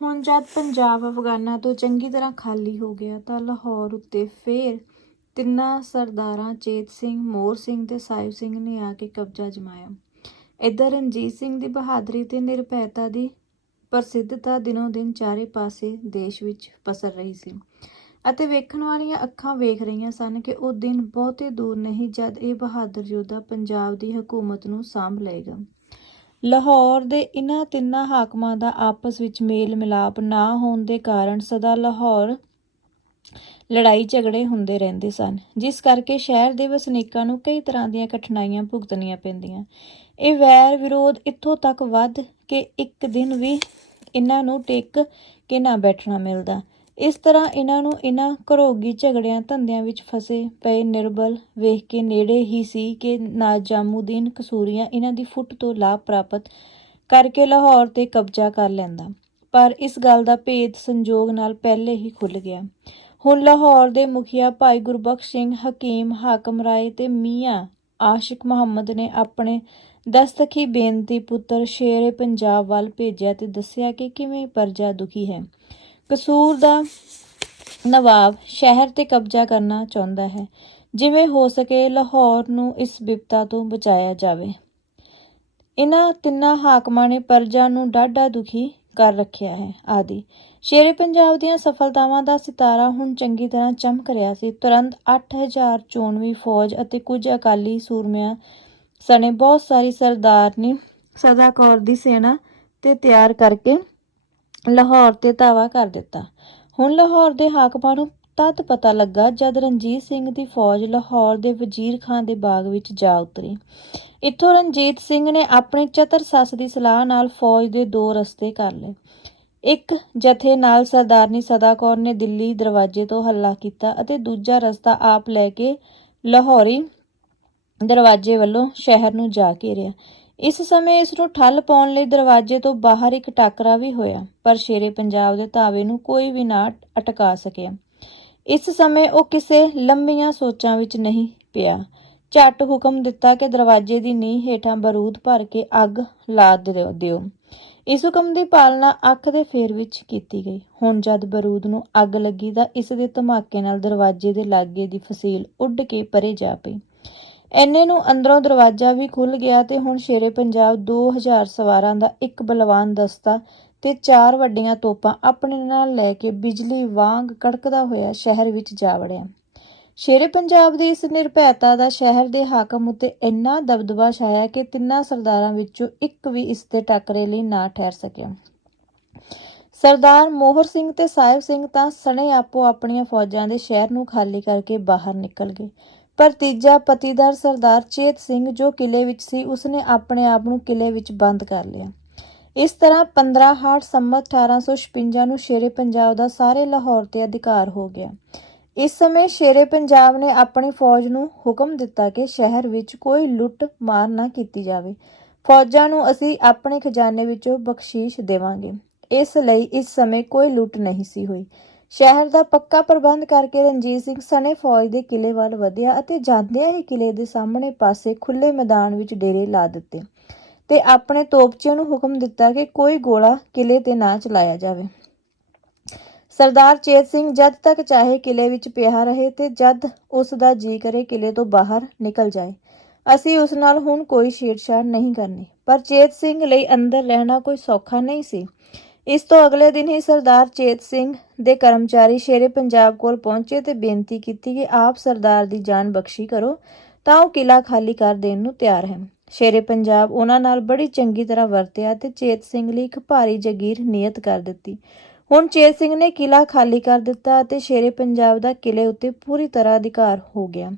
ਹੁਣ ਜਦ ਪੰਜਾਬ, ਅਫਗਾਨਾਂ ਤੋਂ ਚੰਗੀ ਤਰ੍ਹਾਂ ਖਾਲੀ ਹੋ ਗਿਆ ਤਾਂ ਲਾਹੌਰ ਉੱਤੇ ਫੇਰ ਤਿੰਨਾਂ ਸਰਦਾਰਾਂ ਚੇਤ ਸਿੰਘ ਮੋਰ ਸਿੰਘ ਤੇ ਸਾਹਿਬ ਸਿੰਘ ਨੇ ਆ ਕੇ ਕਬਜ਼ਾ ਜਮਾਇਆ। ਇੱਧਰ ਰਣਜੀਤ ਸਿੰਘ ਦੀ ਬਹਾਦਰੀ ਤੇ ਨਿਰਭੈਤਾ ਦੀ ਪ੍ਰਸਿੱਧਤਾ ਦਿਨੋਂ ਦਿਨ ਚਾਰੇ ਪਾਸੇ ਦੇਸ਼ ਵਿੱਚ ਪਸਰ ਰਹੀ ਸੀ। ਅਤੇ ਵੇਖਣ ਵਾਲੀਆਂ ਅੱਖਾਂ ਵੇਖ ਰਹੀਆਂ ਸਨ ਕਿ ਉਹ ਦਿਨ ਬਹੁਤੇ ਦੂਰ ਨਹੀਂ ਜਦ ਇਹ ਬਹਾਦਰ ਯੋਧਾ ਪੰਜਾਬ ਦੀ ਹਕੂਮਤ ਨੂੰ ਸਾਂਭ ਲਏਗਾ। ਲਾਹੌਰ ਦੇ ਇਨ੍ਹਾਂ ਤਿੰਨਾਂ ਹਾਕਮਾਂ ਦਾ ਆਪਸ ਵਿੱਚ ਮੇਲ ਮਿਲਾਪ ਨਾ ਹੋਣ ਦੇ ਕਾਰਨ ਸਦਾ ਲਾਹੌਰ ਲੜਾਈ ਝਗੜੇ ਹੁੰਦੇ ਰਹਿੰਦੇ ਸਨ, ਜਿਸ ਕਰਕੇ ਸ਼ਹਿਰ ਦੇ ਵਸਨੀਕਾਂ ਨੂੰ ਕਈ ਤਰ੍ਹਾਂ ਦੀਆਂ ਕਠਿਨਾਈਆਂ ਭੁਗਤਣੀਆਂ ਪੈਂਦੀਆਂ। ਇਹ ਵੈਰ ਵਿਰੋਧ ਇੱਥੋਂ ਤੱਕ ਵੱਧ ਕਿ ਇੱਕ ਦਿਨ ਵੀ ਇਹਨਾਂ ਨੂੰ ਟਿਕ ਕੇ ਨਾ ਬੈਠਣਾ ਮਿਲਦਾ। ਇਸ ਤਰ੍ਹਾਂ ਇਹਨਾਂ ਨੂੰ ਇਹਨਾਂ ਘਰੋਗੀ ਝਗੜਿਆਂ ਧੰਦਿਆਂ ਵਿੱਚ ਫਸੇ ਪਏ ਨਿਰਬਲ ਵੇਖ ਕੇ ਨੇੜੇ ਹੀ ਸੀ ਕਿ ਨਾਜਾਮੂਦੀਨ ਕਸੂਰੀਆਂ ਇਹਨਾਂ ਦੀ ਫੁੱਟ ਤੋਂ ਲਾਭ ਪ੍ਰਾਪਤ ਕਰਕੇ ਲਾਹੌਰ ਤੇ ਕਬਜ਼ਾ ਕਰ ਲੈਂਦਾ। ਪਰ ਇਸ ਗੱਲ ਦਾ ਭੇਦ ਸੰਜੋਗ ਨਾਲ ਪਹਿਲੇ ਹੀ ਖੁੱਲ ਗਿਆ। ਹੁਣ ਲਾਹੌਰ ਦੇ ਮੁਖੀਆ ਭਾਈ ਗੁਰਬਖਸ਼ ਸਿੰਘ, ਹਕੀਮ, ਹਾਕਮ ਰਾਏ ਤੇ ਮੀਆਂ ਆਸ਼ਿਕ ਮੁਹੰਮਦ ਨੇ ਆਪਣੇ ਦਸਤਖੀ ਬੇਨਤੀ ਪੁੱਤਰ ਸ਼ੇਰੇ ਪੰਜਾਬ ਵੱਲ ਭੇਜਿਆ ਤੇ ਦੱਸਿਆ ਕਿ ਕਿਵੇਂ ਪਰਜਾ ਦੁਖੀ ਹੈ। ਕਸੂਰ ਦਾ ਨਵਾਬ ਸ਼ਹਿਰ ਤੇ ਕਬਜ਼ਾ ਕਰਨਾ ਚਾਹੁੰਦਾ ਹੈ। ਜਿਵੇਂ ਹੋ ਸਕੇ ਲਾਹੌਰ ਨੂੰ ਇਸ ਵਿਪਤਾ ਤੋਂ ਬਚਾਇਆ ਜਾਵੇ। ਇਹਨਾਂ ਤਿੰਨਾਂ ਹਾਕਮਾਂ ਨੇ ਪਰਜਾ ਨੂੰ ਡਾਢਾ ਦੁਖੀ ਕਰ ਰੱਖਿਆ ਹੈ। ਆਦਿ। ਸ਼ੇਰੇ ਪੰਜਾਬ ਦੀਆਂ ਸਫਲਤਾਵਾਂ ਦਾ ਸਿਤਾਰਾ ਹੁਣ ਚੰਗੀ ਤਰ੍ਹਾਂ ਚਮਕ ਰਿਹਾ ਸੀ। ਤੁਰੰਤ 8000 ਚੋਣਵੀਂ ਫੌਜ ਅਤੇ ਕੁਝ ਅਕਾਲੀ ਸੂਰਮਿਆਂ ਸਣੇ ਬਹੁਤ ਸਾਰੀ ਸਰਦਾਰਨੀ ਸਦਾ ਕੌਰ ਦੀ ਸੈਨਾ ਤੇ ਤਿਆਰ ਕਰਕੇ ਲਾਹੌਰ ਤੇ ਧਾਵਾ ਕਰ ਦਿੱਤਾ। ਹੁਣ ਲਾਹੌਰ ਦੇ ਹਾਕਮਾਂ ਨੂੰ ਤਦ ਪਤਾ ਲੱਗਾ ਜਦ ਰਣਜੀਤ ਸਿੰਘ ਦੀ ਫੌਜ ਲਾਹੌਰ ਦੇ ਵਜ਼ੀਰ ਖਾਨ ਦੇ ਬਾਗ ਵਿੱਚ ਜਾ ਉਤਰੀ। ਇੱਥੋਂ ਰਣਜੀਤ ਸਿੰਘ ਨੇ ਆਪਣੀ ਚਤਰ ਸੱਸ ਦੀ ਸਲਾਹ ਨਾਲ ਫੌਜ ਦੇ ਦੋ ਰਸਤੇ ਕਰ ਲਏ। ਇੱਕ ਜਥੇ ਨਾਲ ਸਰਦਾਰਨੀ ਸਦਾ ਕੌਰ ਨੇ ਦਿੱਲੀ ਦਰਵਾਜ਼ੇ ਤੋਂ ਹੱਲਾ ਕੀਤਾ ਅਤੇ ਦੂਜਾ ਰਸਤਾ ਆਪ ਲੈ ਕੇ ਲਾਹੌਰੀ ਦਰਵਾਜ਼ੇ ਵੱਲੋਂ ਸ਼ਹਿਰ ਨੂੰ ਜਾ ਘੇਰਿਆ। ਇਸ ਸਮੇਂ ਇਸ ਨੂੰ ਠੱਲ ਪਾਉਣ ਲਈ ਦਰਵਾਜ਼ੇ ਤੋਂ ਬਾਹਰ ਇੱਕ ਟਾਕਰਾ ਵੀ ਹੋਇਆ, ਪਰ ਸ਼ੇਰੇ ਪੰਜਾਬ ਦੇ ਧਾਵੇ ਨੂੰ ਕੋਈ ਵੀ ਨਾ ਅਟਕਾ ਸਕਿਆ। ਇਸ ਸਮੇਂ ਉਹ ਕਿਸੇ ਲੰਮੀਆਂ ਸੋਚਾਂ ਵਿੱਚ ਨਹੀਂ ਪਿਆ। ਝੱਟ ਹੁਕਮ ਦਿੱਤਾ ਕਿ ਦਰਵਾਜ਼ੇ ਦੀ ਨੀਂਹ ਹੇਠਾਂ ਬਾਰੂਦ ਭਰ ਕੇ ਅੱਗ ਲਾ ਦਿਓ ਇਸ ਹੁਕਮ ਦੀ ਪਾਲਣਾ ਅੱਖ ਦੇ ਫੇਰ ਵਿੱਚ ਕੀਤੀ ਗਈ। ਹੁਣ ਜਦ ਬਾਰੂਦ ਨੂੰ ਅੱਗ ਲੱਗੀ ਤਾਂ ਇਸ ਦੇ ਧਮਾਕੇ ਨਾਲ ਦਰਵਾਜ਼ੇ ਦੇ ਲਾਗੇ ਦੀ ਫਸੀਲ ਉੱਡ ਕੇ ਪਰੇ ਜਾ ਪਈ। ਐਨੇ ਨੂੰ ਅੰਦਰੋਂ ਦਰਵਾਜ਼ਾ ਵੀ ਖੁੱਲ ਗਿਆ ਤੇ ਹੁਣ ਸ਼ੇਰੇ ਪੰਜਾਬ 2000 ਸਵਾਰਾਂ ਦਾ ਇੱਕ ਬਲਵਾਨ ਦਸਤਾ ਤੇ ਚਾਰ ਵੱਡੀਆਂ ਤੋਪਾਂ ਆਪਣੇ ਨਾਲ ਲੈ ਕੇ ਬਿਜਲੀ ਵਾਂਗ ਕੜਕਦਾ ਹੋਇਆ ਸ਼ਹਿਰ ਵਿੱਚ ਜਾ ਵੜਿਆ। ਸ਼ੇਰੇ ਪੰਜਾਬ ਦੀ ਇਸ ਨਿਰਭੈਤਾ ਦਾ ਸ਼ਹਿਰ ਦੇ ਹਾਕਮ ਉੱਤੇ ਇੰਨਾ ਦਬਦਬਾ ਛਾਇਆ ਕਿ ਤਿੰਨਾਂ ਸਰਦਾਰਾਂ ਵਿੱਚੋਂ ਇੱਕ ਵੀ ਇਸ ਤੇ ਟੱਕਰੇ ਲਈ ਨਾ ਠਹਿਰ ਸਕਿਆ। ਸਰਦਾਰ ਮੋਹਰ ਸਿੰਘ ਤੇ ਸਾਹਿਬ ਸਿੰਘ ਤਾਂ ਸਣੇ ਆਪੋ ਆਪਣੀਆਂ ਫੌਜਾਂ ਦੇ ਸ਼ਹਿਰ ਨੂੰ ਖਾਲੀ ਕਰਕੇ ਬਾਹਰ ਨਿਕਲ ਗਏ। ਪਰ ਤੀਜਾ ਪਤੀਦਾਰ ਸਰਦਾਰ ਚੇਤ ਸਿੰਘ ਜੋ ਕਿਲੇ ਵਿੱਚ ਸੀ, ਉਸਨੇ ਆਪਣੇ ਆਪ ਨੂੰ ਕਿਲੇ ਵਿੱਚ ਬੰਦ ਕਰ ਲਿਆ। ਇਸ ਤਰ੍ਹਾਂ 15 ਹਾੜ ਸੰਮਤ 1856 ਨੂੰ ਸ਼ੇਰੇ ਪੰਜਾਬ ਦਾ ਸਾਰੇ ਲਾਹੌਰ ਤੇ ਅਧਿਕਾਰ ਹੋ ਗਿਆ। ਇਸ ਸਮੇਂ ਸ਼ੇਰੇ ਪੰਜਾਬ ਨੇ ਆਪਣੀ ਫੌਜ ਨੂੰ ਹੁਕਮ ਦਿੱਤਾ ਕਿ ਸ਼ਹਿਰ ਵਿੱਚ ਕੋਈ ਲੁੱਟ ਮਾਰ ਨਾ ਕੀਤੀ ਜਾਵੇ। ਫੌਜਾਂ ਨੂੰ ਅਸੀਂ ਆਪਣੇ ਖਜ਼ਾਨੇ ਵਿੱਚੋਂ ਬਖਸ਼ੀਸ਼ ਦੇਵਾਂਗੇ। ਇਸ ਲਈ ਇਸ ਸਮੇਂ ਕੋਈ ਲੁੱਟ ਨਹੀਂ ਸੀ ਹੋਈ। ਸ਼ਹਿਰ ਦਾ ਪੱਕਾ ਪ੍ਰਬੰਧ ਕਰਕੇ ਰਣਜੀਤ ਸਿੰਘ ਸਣੇ ਫੌਜ ਦੇ ਕਿਲੇ ਵੱਲ ਵਧਿਆ ਅਤੇ ਜਾਂਦਿਆਂ ਹੀ ਕਿਲੇ ਦੇ ਸਾਹਮਣੇ ਪਾਸੇ ਖੁੱਲੇ ਮੈਦਾਨ ਵਿੱਚ ਡੇਰੇ ਲਾ ਦਿੱਤੇ ਤੇ ਆਪਣੇ ਤੋਪਚਿਆਂ ਨੂੰ ਹੁਕਮ ਦਿੱਤਾ ਕਿ ਕੋਈ ਗੋਲਾ ਕਿਲੇ ਤੇ ਨਾ ਚਲਾਇਆ ਜਾਵੇ। ਸਰਦਾਰ ਚੇਤ ਸਿੰਘ ਜਦ ਤੱਕ ਚਾਹੇ ਕਿਲੇ ਵਿੱਚ ਪਿਆ ਰਹੇ ਤੇ ਜਦ ਉਸ ਦਾ ਜੀ ਕਰੇ ਕਿਲੇ ਤੋਂ ਬਾਹਰ ਨਿਕਲ ਜਾਏ। ਅਸੀਂ ਉਸ ਨਾਲ ਹੁਣ ਕੋਈ ਛੇੜਛਾੜ ਨਹੀਂ ਕਰਨੀ। ਪਰ ਚੇਤ ਸਿੰਘ ਲਈ ਅੰਦਰ ਰਹਿਣਾ ਕੋਈ ਸੌਖਾ ਨਹੀਂ ਸੀ। ਇਸ ਤੋਂ ਅਗਲੇ ਦਿਨ ਹੀ ਸਰਦਾਰ ਚੇਤ ਸਿੰਘ ਦੇ ਕਰਮਚਾਰੀ ਸ਼ੇਰੇ ਪੰਜਾਬ ਕੋਲ ਪਹੁੰਚੇ ਤੇ ਬੇਨਤੀ ਕੀਤੀ ਕਿ ਆਪ ਸਰਦਾਰ ਦੀ ਜਾਨ ਬਖਸ਼ੀ ਕਰੋ, ਤਾਂ ਉਹ ਕਿਲਾ ਖਾਲੀ ਕਰ ਦੇਣ ਨੂੰ ਤਿਆਰ ਹੈ ਸ਼ੇਰੇ ਪੰਜਾਬ ਉਹਨਾਂ ਨਾਲ ਬੜੀ ਚੰਗੀ ਤਰ੍ਹਾਂ ਵਰਤਿਆ ਤੇ ਚੇਤ ਸਿੰਘ ਲਈ ਇੱਕ ਭਾਰੀ ਜਗੀਰ ਨਿਯਤ ਕਰ ਦਿੱਤੀ। ਹੁਣ ਚੇਤ ਸਿੰਘ ਨੇ ਕਿਲਾ ਖਾਲੀ ਕਰ ਦਿੱਤਾ ਅਤੇ ਸ਼ੇਰੇ ਪੰਜਾਬ ਦਾ ਕਿਲੇ ਉੱਤੇ ਪੂਰੀ ਤਰ੍ਹਾਂ ਅਧਿਕਾਰ ਹੋ ਗਿਆ।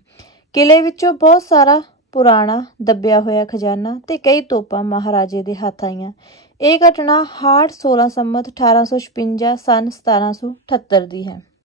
ਕਿਲੇ ਵਿੱਚੋਂ ਬਹੁਤ ਸਾਰਾ ਪੁਰਾਣਾ ਦੱਬਿਆ ਹੋਇਆ ਖਜ਼ਾਨਾ ਤੇ ਕਈ ਤੋਪਾਂ ਮਹਾਰਾਜੇ ਦੇ ਹੱਥ ਆਈਆਂ। ਇਹ ਘਟਨਾ ਹਾੜ 16 ਸੰਮਤ 1856 ਸਨ 1778 ਦੀ ਹੈ।